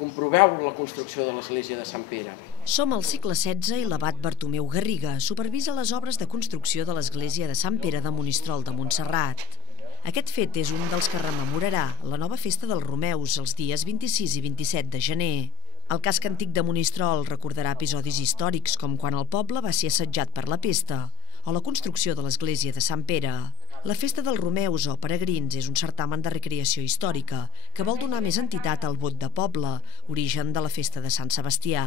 comproveu la construcció de l'església de Sant Pere. Som al segle XVI i l'abat Bartomeu Garriga supervisa les obres de construcció de l'església de Sant Pere de Monistrol de Montserrat. Aquest fet és un dels que rememorarà la nova festa dels Romeus els dies 26 i 27 de gener. El casc antic de Monistrol recordarà episodis històrics com quan el poble va ser assetjat per la pesta o la construcció de l'església de Sant Pere. La festa dels Romeus o peregrins és un certamen de recreació històrica que vol donar més entitat al vot de poble, origen de la festa de Sant Sebastià.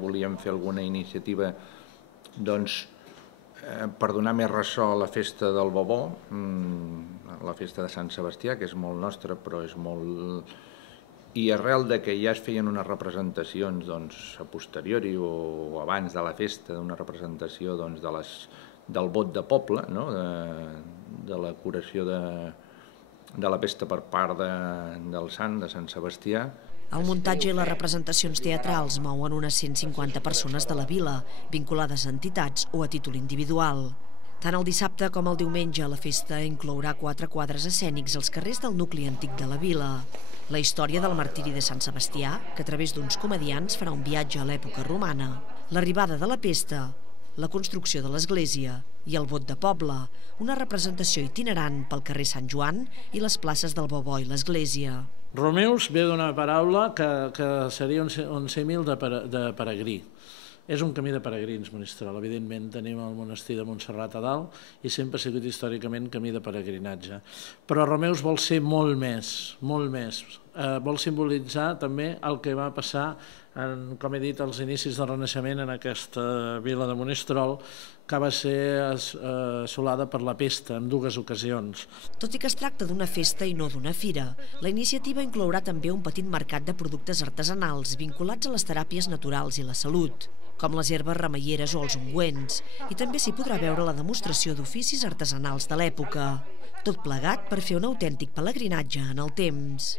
Volíem fer alguna iniciativa per donar més ressò a la festa del Bobó, la festa de Sant Sebastià, que és molt nostra, però és molt... I arrel de que ja es feien unes representacions a posteriori o abans de la festa, una representació del vot de poble, de la curació de la pesta per part del sant, de Sant Sebastià. El muntatge i les representacions teatrals mouen unes 150 persones de la vila, vinculades a entitats o a títol individual. Tant el dissabte com el diumenge, la festa inclourà 4 quadres escènics als carrers del nucli antic de la vila. La història del martiri de Sant Sebastià, que a través d'uns comediants farà un viatge a l'època romana, l'arribada de la pesta, la construcció de l'església i el vot de poble, una representació itinerant pel carrer Sant Joan i les places del Bobó i l'església. Romeus ve d'una paraula que seria un símil de peregrí. És un camí de peregrins, Monistrol. Evidentment tenim el monestir de Montserrat a dalt i sempre ha sigut històricament camí de peregrinatge. Però Romeus vol ser molt més, molt més. Vol simbolitzar també el que va passar, com he dit, als inicis del Renaixement en aquesta vila de Monistrol, que va ser assolada per la pesta en 2 ocasions. Tot i que es tracta d'una festa i no d'una fira, la iniciativa inclourà també un petit mercat de productes artesanals vinculats a les teràpies naturals i la salut, com les herbes remeieres o els ungüents, i també s'hi podrà veure la demostració d'oficis artesanals de l'època. Tot plegat per fer un autèntic pelegrinatge en el temps.